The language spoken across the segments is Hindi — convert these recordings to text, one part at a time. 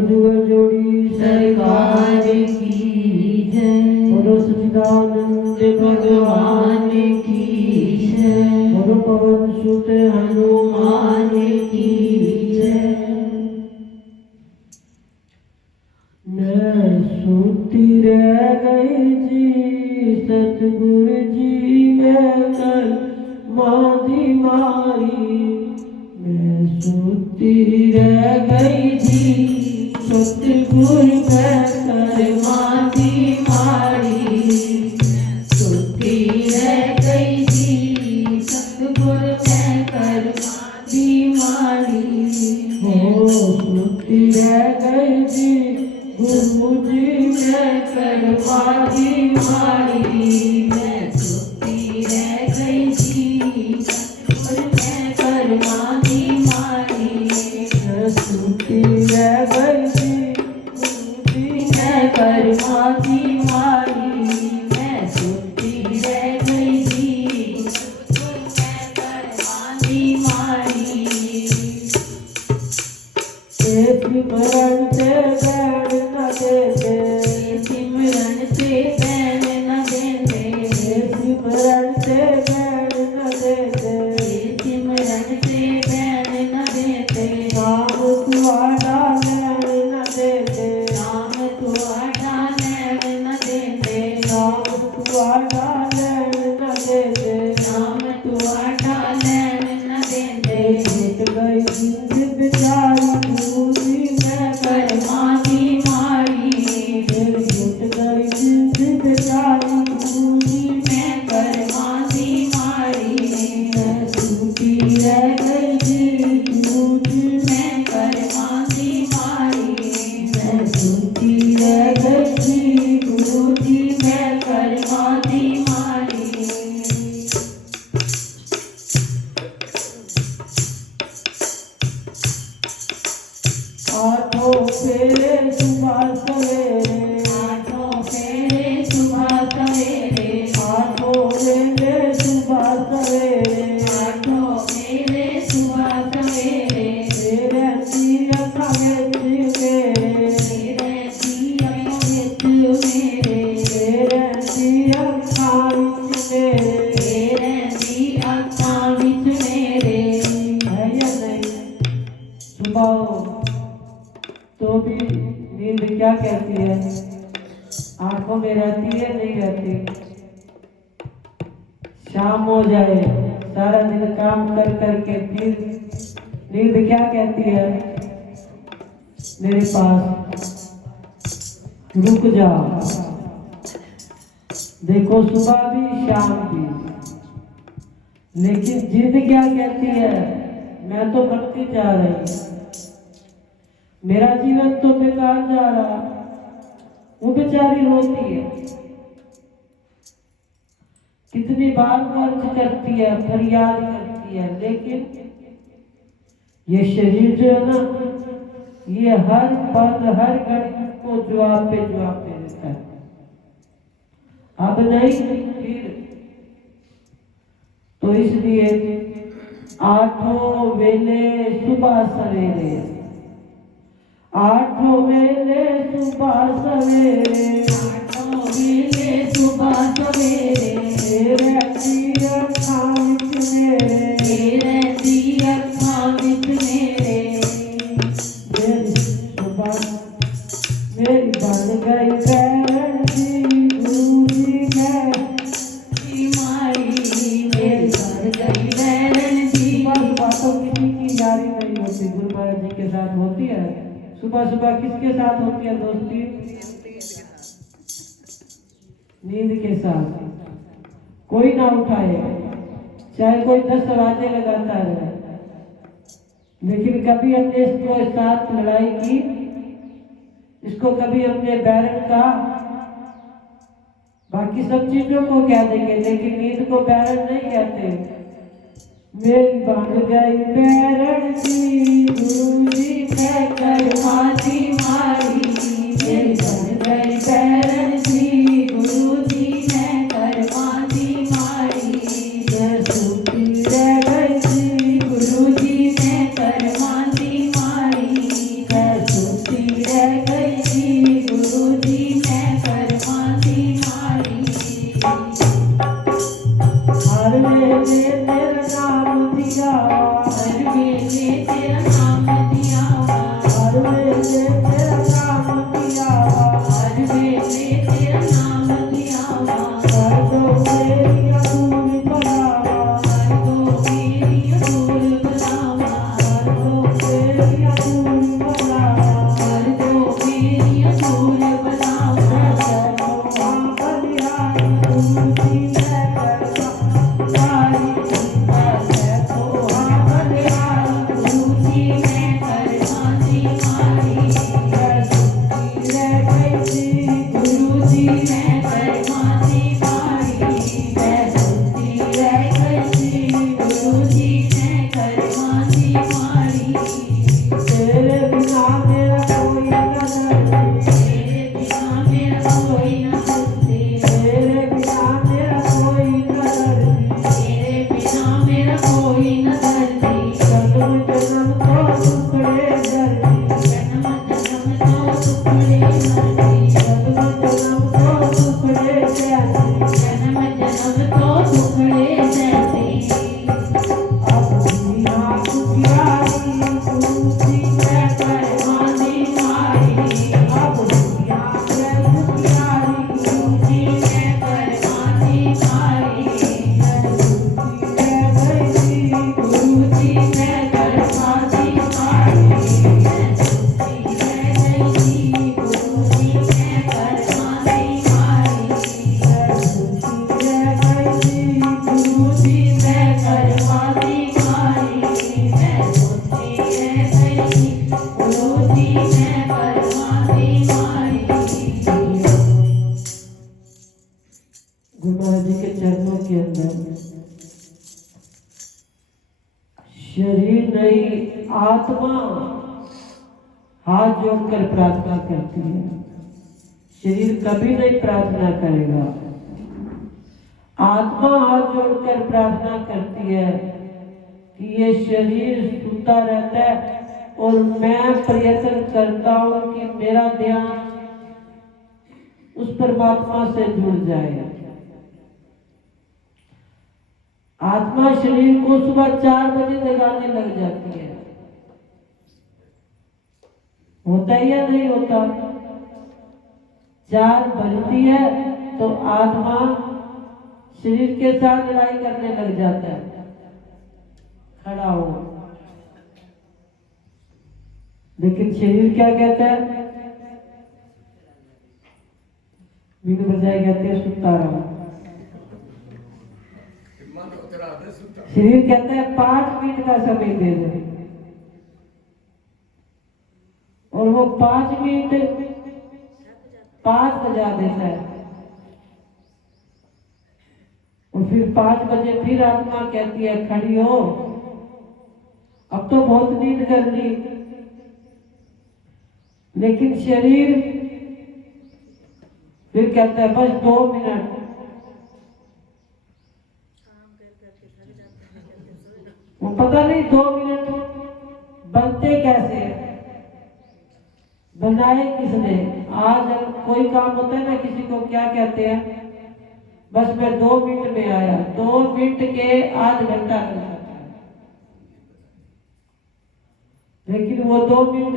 जुगल जोड़ी सरकार की जय। बोलो सच्चिदानंद भगवान की जय। बोलो पवन सुत हनुमान की जय। मैं सूती रह गई जी सतगुरु जी मैं कल मादी मारी। मैं सूती रह गई जी सतगुरु मैं कल मादी मारी। सूती रह गई जी सतगुरु मैं कर मादी मारी। हो सूती रह गई जी गुरु जी मैं कल मादी मारी। मैं सूती रह गई जी सतगुरु मैं कर मादी मारी। मैं सूती रह गई जी गुरु जी मैं कर मादी मारी। मैं सूती रह गई जी सतगुरु मैं कर मादी मारी। सिमरन से बैठ न देते सिमरन से बैन न देते। सिमरन से बैठ न देते सिमरन से बैन न देते। नाम तुम्हारा लैन न देते नाम तुम्हारा लैन न देते। नाम तुम्हारा लैन न देते नाम तुम्हारा लैन न देते। छूट गई जिंद बेचारी गुरु जी मैं कर मादी मारी। छूट गई जिंद बेचारी गुरु जी मैं कर मादी मारी। मैं सूती रह गई जी गुरु जी मैं कर मादी मारी। मैं सूती रह गई जी गुरु जी मैं कर मादी मारी। आठों फेरे सुबह सवेरे आठों फेरे सुबह सवेरे। आठों फेरे सुबह सवेरे आठों फेरे सुबह सवेरे। तेरे सिया खावे मेरे तेरे सिया विच मेरे। तेरे सिया खावे मेरे तेरे सिया अखां विच मेरे। है या नहीं। सुबह तो भी नींद क्या कहती है आंखों में रहती है नहीं रहती। शाम हो जाए सारा दिन काम कर करके फिर नींद क्या कहती है मेरे पास रुक जाओ। देखो सुबह भी शाम भी लेकिन जिद क्या कहती है मैं तो बढ़ती जा रही मेरा जीवन तो बेकार जा रहा। वो बेचारी रोती है कितनी बार वर्ज करती है फरियाद करती है लेकिन ये शरीर जो है ना ये हर पल हर घड़ी को जवाब पे देता है। अब नहीं फिर तो इसलिए आठों वेले सुबह सवेरे आठों वेले सुबह सवेरे आठों वेले सुबह सवेरे। तेरे दिया खान मेरे तेरे दिया अखां विच मेरे। मेरी सुबह मेरी बन गई बहन जी गुरु जी मैं मारी। मेरी बन गई बहन जी। बस बातों किसी की जारी नहीं होती गुरु महाराज जी के साथ होती है। सुबह सुबह किसके साथ होती है दोस्ती नींद के साथ। कोई ना उठाए चाहे कोई 10 आवाजें लगाता रहे लेकिन कभी हमने इसको साथ लड़ाई की इसको कभी हमने बैरन का बाकी सब चीजों को कह देंगे लेकिन नींद को बैरन नहीं कहते। मेरी बन गई बैरन जी गुरु जी मैं कर मादी मारी। मेरी बन गई बैरन जी गुरु जी मैं कर मादी मारी। मैं सूती रह गई जी गुरु जी मैं कर मादी मारी। मैं सूती नहीं आत्मा हाथ जोड़कर प्रार्थना करती है, शरीर कभी नहीं प्रार्थना करेगा। आत्मा हाथ जोड़कर प्रार्थना करती है कि ये शरीर सुनता रहता है और मैं प्रयत्न करता हूं कि मेरा ध्यान उस परमात्मा से जुड़ जाए। आत्मा शरीर को सुबह 4 बजे जगाने लग जाती है, होता है या नहीं होता? 4 बजती है तो आत्मा शरीर के साथ लड़ाई करने लग जाता है, खड़ा हो। लेकिन शरीर क्या कहता है? बिन बजाय कहते हैं सुनता रहो। शरीर कहता है 5 मिनट का समय दे दो, और वो 5 मिनट 5 बजा देता है। और फिर 5 बजे फिर आत्मा कहती है खड़ी हो, अब तो बहुत नींद कर ली। लेकिन शरीर फिर कहता है बस 2 मिनट। वो पता नहीं 2 मिनट बनते कैसे, बनाए किसने? आज कोई काम होता है ना, किसी को क्या कहते हैं, बस मैं 2 मिनट में आया। 2 मिनट के आध घंटा लग जाता है। लेकिन वो 2 मिनट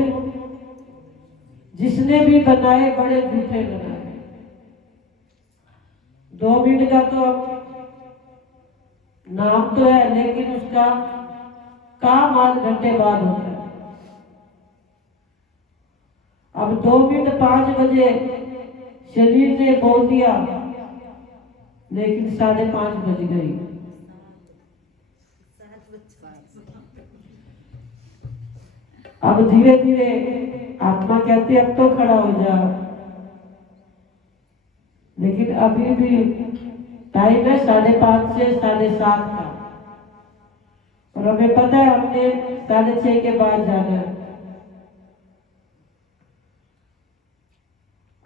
जिसने भी बनाए बड़े झूठे बनाए। 2 मिनट का तो नाम तो है, लेकिन उसका काम आध घंटे बाद होता है। अब 2 मिनट 5 बजे शरीर ने बोल दिया, लेकिन 5:30 बज गई। अब धीरे धीरे आत्मा कहती है अब तो खड़ा हो जा, लेकिन अभी भी टाइम है 5:30 से 7:30 का, और हमें पता है हमने 6:30 के बाद जाना है।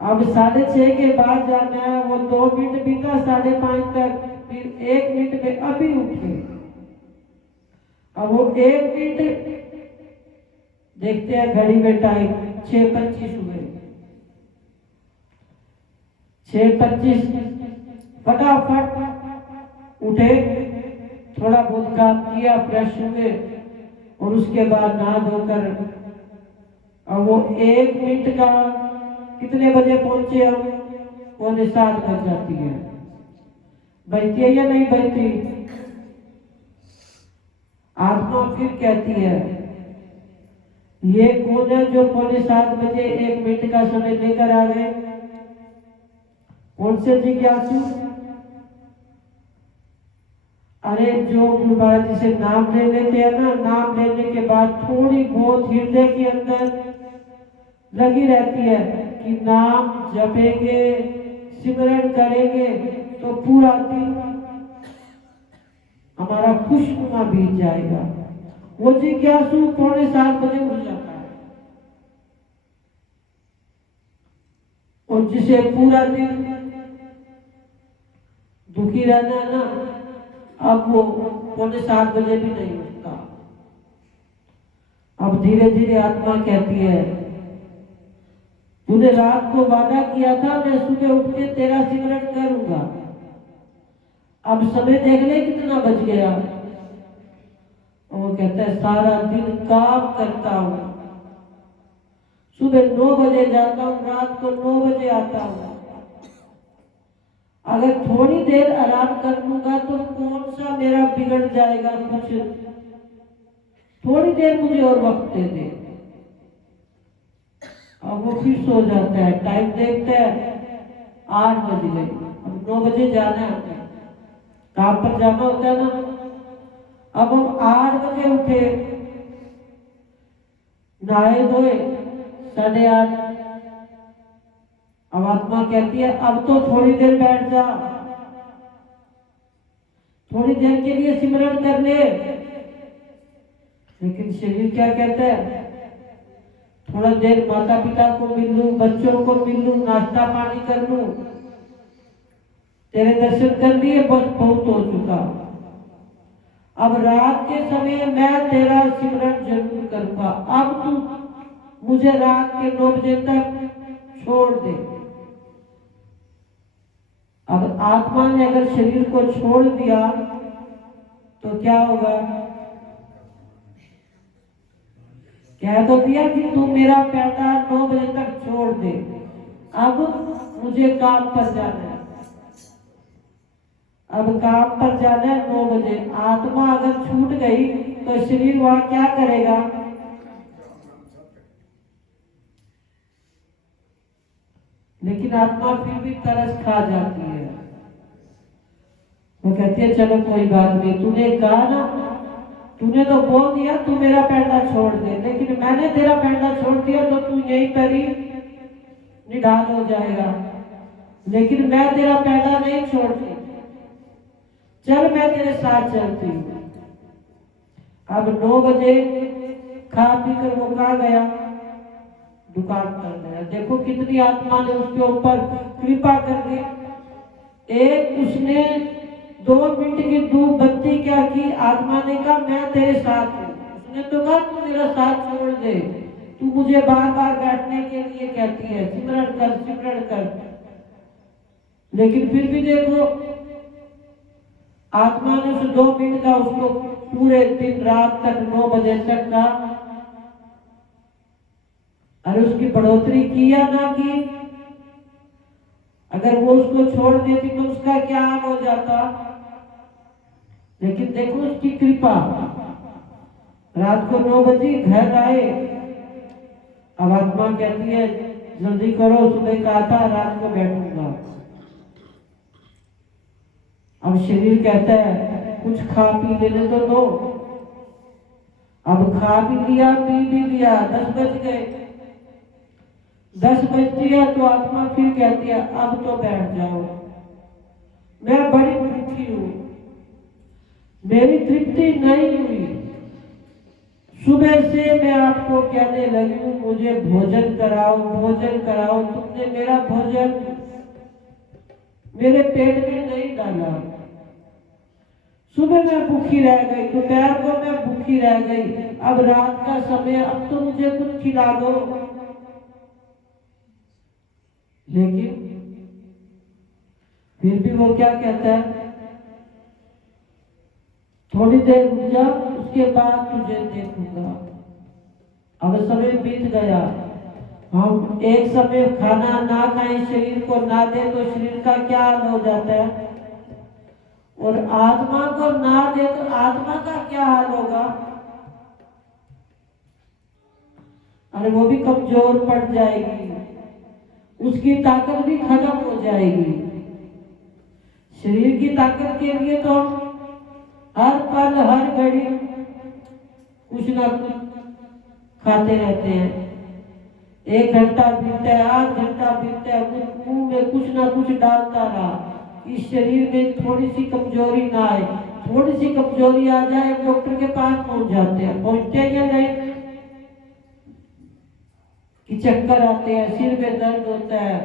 अब 6:30 के बाद जाना है, वो 2 मिनट बीता 5:30 तक, फिर 1 मिनट में अभी उठे। अब वो 1 मिनट देखते हैं घड़ी में, टाइम 6:25 हुए। 6:25 फटाफट उठे, थोड़ा बहुत काम किया, फ्रेश हुए, और उसके बाद नहा धोकर अब वो 1 मिनट का कितने बजे पहुंचे हम? 6:45 बज जाती है। बजती है या नहीं बजती? आत्मा फिर कहती है ये कौन है जो 6:45 बजे 1 मिनट का समय लेकर आ गए? कौन से जिज्ञासु? अरे जो गुरु महाराज जी से नाम ले लेते हैं ना, नाम लेने के बाद थोड़ी बहुत हृदय के अंदर लगी रहती है कि नाम जपेंगे, सिमरन करेंगे तो पूरा दिन हमारा खुशनुमा बीत जाएगा। वो जिज्ञासु 6:45 बजे उठ जाता है, और जिसे पूरा दिन दुखी रहना है ना, अब वो 6:45 बजे भी नहीं उठता। अब धीरे धीरे आत्मा कहती है तूने रात को वादा किया था मैं सुबह उठ के तेरा सिमरन करूंगा, अब समय देख ले कितना बज गया। वो कहता है सारा दिन काम करता हूं, सुबह 9 बजे जाता हूं, रात को 9 बजे आता हूं। अगर थोड़ी देर आराम कर लूंगा तो कौन सा मेरा बिगड़ जाएगा कुछ? थोड़ी देर मुझे और वक्त दे दे। अब वो फिर सो जाता है, टाइम देखता है 8 बज गए। अब 9 बजे जाना है, काम पर जाना होता है ना। अब हम 8 बजे उठे, नहाए धोए 8:30। अब आत्मा कहती है अब तो थोड़ी देर बैठ जा, थोड़ी देर के लिए सिमरन कर ले। लेकिन शरीर क्या कहता है, थोड़ा देर माता पिता को मिल लूं, बच्चों को मिल लूं, नाश्ता पानी कर लूं, तेरे दर्शन कर लिए, बस बहुत हो चुका। अब रात के समय मैं तेरा सिमरन जरूर करूंगा, अब तू मुझे रात के 9 बजे तक छोड़ दे। अब आत्मा ने अगर शरीर को छोड़ दिया तो क्या होगा? कह तो दिया कि तू मेरा बेटा 9 बजे तक छोड़ दे, अब मुझे काम पर जाना है। अब काम पर जाना है 9 बजे। आत्मा अगर छूट गई तो शरीर वहां क्या करेगा? लेकिन आत्मा फिर भी तरस खा जाती है। वो कहती है चलो कोई बात नहीं, तूने कहा ना, तूने तो बोल दिया तू मेरा पैंडा छोड़ दे, लेकिन मैंने तेरा पैंडा छोड़ दिया तो तू यहीं पर ही निढाल हो जाएगा, लेकिन मैं तेरा पैंडा नहीं छोड़ती, चल मैं तेरे साथ चलती हूँ। अब 9 बजे खा पी कर वो कहाँ गया? दुकान पर गया। देखो कितनी आत्मा ने उसके ऊपर कृपा कर दी। एक उसने 2 मिनट की धूप बत्ती क्या की, आत्मा ने कहा मैं तेरे साथ हूँ। उसने तो कहा तू मेरा साथ छोड़ दे, तू मुझे बार बार बैठने के लिए कहती है, सिमरन कर सिमरन कर। लेकिन फिर भी देखो आत्मा ने उस 2 मिनट का उसको पूरे दिन रात तक 9 बजे तक का, अरे उसकी बढ़ोतरी की या ना की? अगर वो उसको छोड़ देती तो उसका क्या हाल हो जाता? लेकिन देखो उसकी कृपा, रात को 9 बजे घर आए। अब आत्मा कहती है जल्दी करो, सुबह कहा था रात को बैठूंगा। अब शरीर कहता है कुछ खा पी लेने तो दो। अब खा भी लिया पी भी लिया, 10 बज गए। 10 बजती है तो आत्मा फिर कहती है अब तो बैठ जाओ, मैं बड़ी भूखी हूं, मेरी तृप्ति नहीं हुई। सुबह से मैं आपको कहने लगी हूं मुझे भोजन कराओ भोजन कराओ, तुमने मेरा भोजन मेरे पेट में नहीं डाला। सुबह मैं भूखी रह गई, दोपहर को मैं भूखी रह गई, अब रात का समय, अब तो मुझे कुछ खिला दो। लेकिन फिर भी वो क्या कहता है, थोड़ी देर रुक जा, उसके बाद तुझे देखूंगा। अब समय बीत गया, हम एक समय खाना ना खाएं, शरीर को ना दे तो शरीर का क्या हाल हो जाता है, और आत्मा को ना दे तो आत्मा का क्या हाल होगा? अरे वो भी कमजोर पड़ जाएगी, उसकी ताकत भी खत्म हो जाएगी। शरीर की ताकत के लिए तो हर पल हर घड़ी कुछ ना कुछ खाते रहते हैं। 1 घंटा बीतता है, 8 घंटा बीतता है, कुछ मुंह में कुछ ना कुछ डालता रहा, इस शरीर में थोड़ी सी कमजोरी ना आए। थोड़ी सी कमजोरी आ जाए डॉक्टर के पास पहुंच जाते हैं, पहुंचते हैं या नहीं? कि चक्कर आते हैं, सिर में दर्द होता है,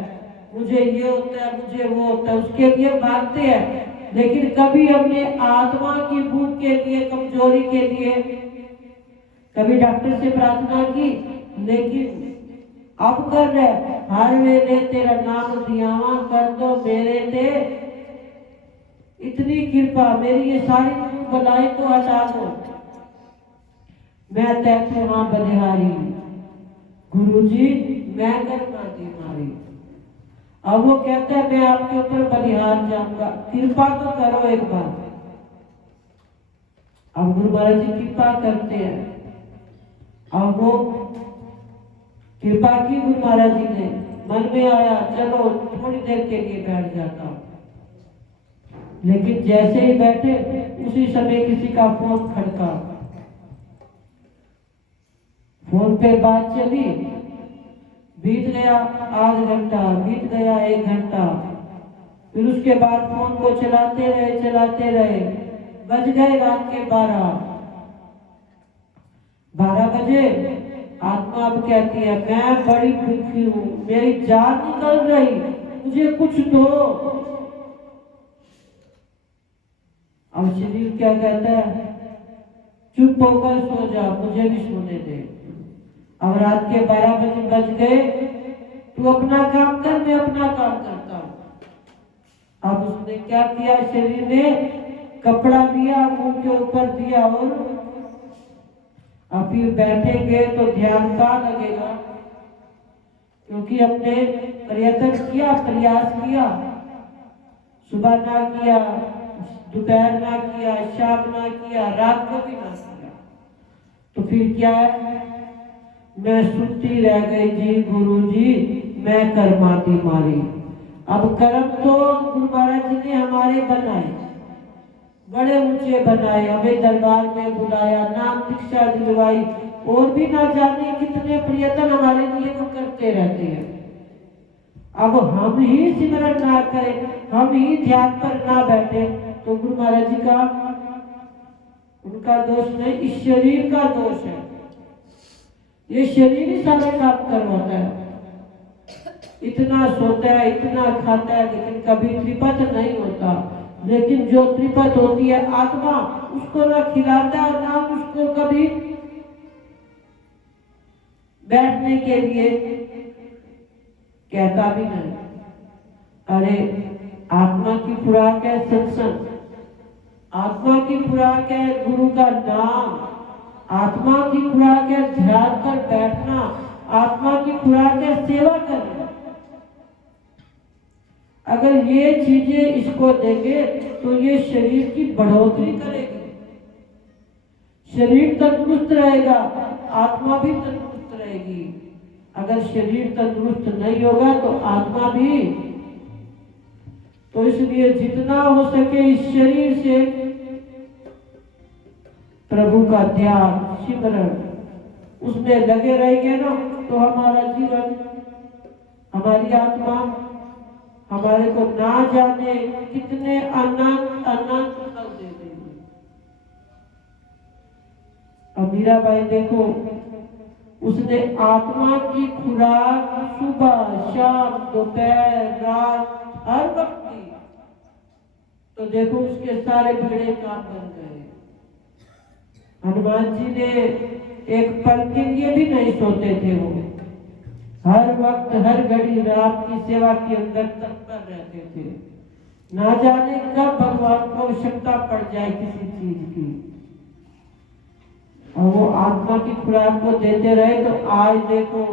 मुझे ये होता है, मुझे वो होता है, उसके लिए भागते हैं। लेकिन कभी हमने आत्मा की भूख के लिए, कमजोरी के लिए कभी डॉक्टर से प्रार्थना की? लेकिन अब कर रहे, हर वेले तेरा नाम दियावा कर दो मेरे ते, इतनी कृपा, मेरी ये सारी बलाएं तो हटा दो, मैं तैसे वहां बलिहारी, गुरुजी मैं करना बीमारी। अब वो कहता है मैं आपके ऊपर बलिहार जाऊंगा, कृपा तो करो एक बार। अब गुरु महाराज जी कृपा करते हैं, अब वो कृपा की गुरु महाराज जी ने, मन में आया चलो थोड़ी देर के लिए बैठ जाता हूं। लेकिन जैसे ही बैठे उसी समय किसी का फोन खड़का, फोन पे बात चली, बीत गया आधा घंटा, बीत गया 1 घंटा, फिर उसके बाद फोन को चलाते रहे, बज गए रात के 12। 12 बजे आत्मा अब कहती है मैं बड़ी भूखी हूँ, मेरी जान निकल रही, मुझे कुछ दो। अब शरीर क्या कहता है, चुप होकर सो जा, मुझे भी सोने दे। अब रात के 12 बजे बज गए, तू अपना काम कर, मैं अपना काम करता हूं। अब उसने क्या किया, शरीर ने कपड़ा लिया, मुंह के ऊपर दिया और अब फिर बैठेंगे तो ध्यान का लगेगा, क्योंकि हमने प्रयत्न किया, प्रयास किया, सुबह ना किया, दोपहर ना किया, शाम ना किया, रात को भी ना किया, तो फिर क्या है, मैं सुनती रह गई जी गुरु जी, मैं कर्माती मारी। अब कर्म तो गुरु महाराज जी ने हमारे बनाए, बड़े ऊंचे बनाए, हमें दरबार में बुलाया, नाम दीक्षा दिलवाई, और भी ना जाने कितने प्रयत्न हमारे लिए वो करते रहते हैं। अब हम ही सिमरन ना करें, हम ही ध्यान पर ना बैठे, तो गुरु महाराज जी का, उनका दोष नहीं, इस शरीर का दोष है। ये शरीर ही सारे काम करवाता है, इतना सोता है, इतना खाता है, लेकिन कभी त्रिपत नहीं होता। लेकिन जो त्रिपत होती है आत्मा, उसको ना खिलाता है, ना उसको कभी बैठने के लिए कहता भी नहीं। अरे आत्मा की खुराक है सत्संग, आत्मा की खुराक है गुरु का नाम, आत्मा की खुराक है ध्यान पर बैठना, आत्मा की खुराक है सेवा करना। अगर ये चीजें इसको देंगे तो ये शरीर की बढ़ोतरी करेगी, शरीर तंदुरुस्त रहेगा, आत्मा भी तंदुरुस्त रहेगी। अगर शरीर तंदुरुस्त नहीं होगा तो आत्मा भी। तो इसलिए जितना हो सके इस शरीर से प्रभु का ध्यान, सिमरन, उसमें लगे रहेंगे ना, तो हमारा जीवन, हमारी आत्मा हमारे को ना जाने कितने अनंत अनंत फल दे देगी। अब मीराबाई देखो, उसने आत्मा की खुराक सुबह शाम दोपहर रात हर वक्त दी, तो देखो उसके सारे बिगड़े काम बन गए। हनुमान जी ने एक पल के लिए भी नहीं सोते थे, वो हर वक्त हर घड़ी रात की सेवा के अंदर तत्पर रहते थे। ना जाने कब भगवान को आवश्यकता पड़ जाए किसी चीज की, और वो आत्मा की खुराक को देते रहे। तो आज देखो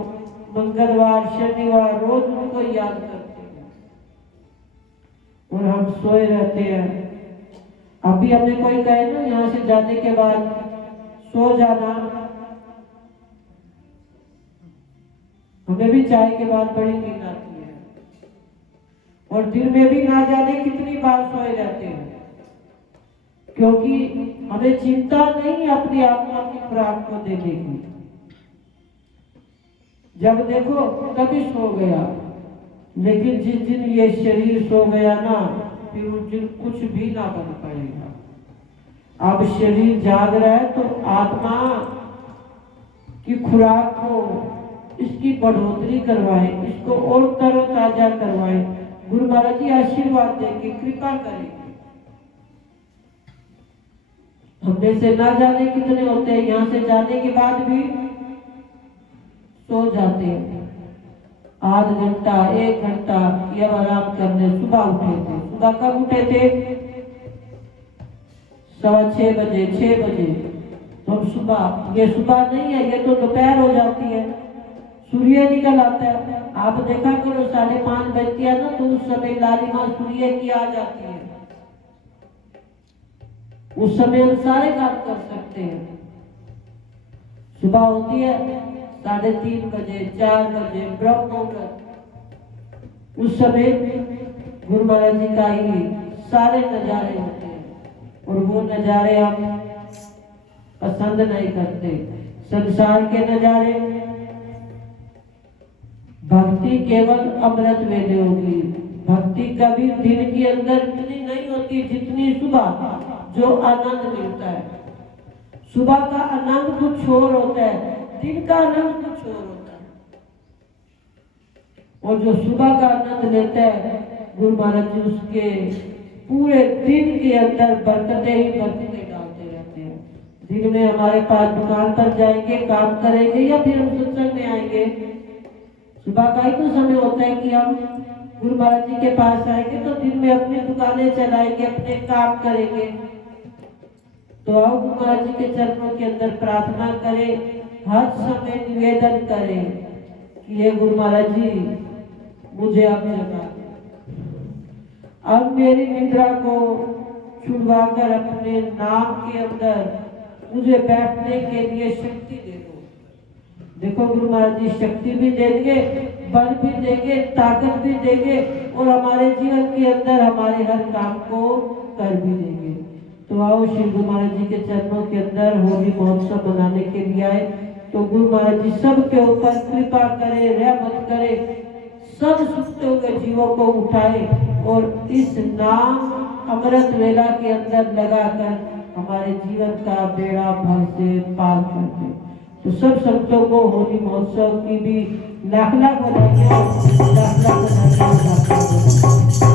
मंगलवार शनिवार रोज उनको याद करते हैं और हम सोए रहते हैं। अभी हमें कोई कहे ना यहाँ से जाने के बाद सो जाना, हमें भी चाय के बाद बड़ी नींद आती है, और दिन में भी ना जाने कितनी बार सोए रहते हैं, क्योंकि हमें चिंता नहीं अपनी आत्मा की खुराक को देने की। जब देखो तभी सो गया, लेकिन जिस दिन ये शरीर सो गया ना, फिर उस दिन कुछ भी ना बन पाएगा। अब शरीर जाग रहा है तो आत्मा की खुराक को, इसकी बढ़ोतरी करवाए, इसको और तरोताजा करवाए। गुरु महाराज जी आशीर्वाद देंगे, कृपा करेंगे। हमने से ना जाने कितने होते हैं, यहाँ से जाने के बाद भी सो जाते हैं, आध घंटा 1 घंटा या आराम करने। सुबह उठे थे, सुबह कब उठे थे? 6:15 बजे, 6 बजे। तो हम सुबह, ये सुबह नहीं है, ये तो दोपहर हो जाती है, सूर्य निकल आता है। आप देखा करो 5:30 बजती है ना, तो उस समय लालिमा सूर्य की आ जाती है, उस समय हम सारे काम कर सकते हैं। सुबह होती है 3:30 बजे, 4 बजे ब्रह्म मुहूर्त, उस समय गुरु महाराज जी का ही सारे नजारे होते हैं, और वो नजारे हम पसंद नहीं करते। संसार के नजारे, भक्ति केवल अमृत वेद होगी। भक्ति कभी दिन के अंदर इतनी नहीं होती जितनी सुबह जो आनंद मिलता है। सुबह का आनंद कुछ और होता है, दिन का आनंद कुछ और होता है। और जो सुबह का आनंद लेता है गुरु महाराज जी उसके पूरे दिन के अंदर बरकतें ही बरकतें डालते रहते हैं। दिन में हमारे पास दुकान पर जाएंगे, काम करेंगे या फिर हम सत्संग में आएंगे, सुबह का ही तो समय होता है कि हम गुरु महाराज जी के पास आएंगे तो दिन में अपनी दुकानें चलाएंगे, अपने काम करेंगे। तो आओ गुरु महाराज जी के चरणों के अंदर प्रार्थना करें, हर समय निवेदन करें कि हे गुरु महाराज जी मुझे अब जगा दे, अब मेरी निद्रा को छुड़वाकर अपने नाम के अंदर मुझे बैठने के लिए शक्ति दे दो। देखो गुरु महाराज जी शक्ति भी देंगे, बल भी देंगे, ताकत भी देंगे और हमारे जीवन के अंदर हमारे हर काम को कर भी देंगे। तो आओ श्री गुरु महाराज जी के चरणों के अंदर होली महोत्सव मनाने के लिए आए। तो गुरु महाराज जी सबके ऊपर कृपा करे, रहमत करे, सब सुखते हुए जीवों को उठाए और इस नाम अमृत वेला के अंदर लगाकर हमारे जीवन का बेड़ा भर से पार कर दे। तो सब संतों को होली महोत्सव की भी लाख लाख बधाइयां, लाख लाख बधाइयां।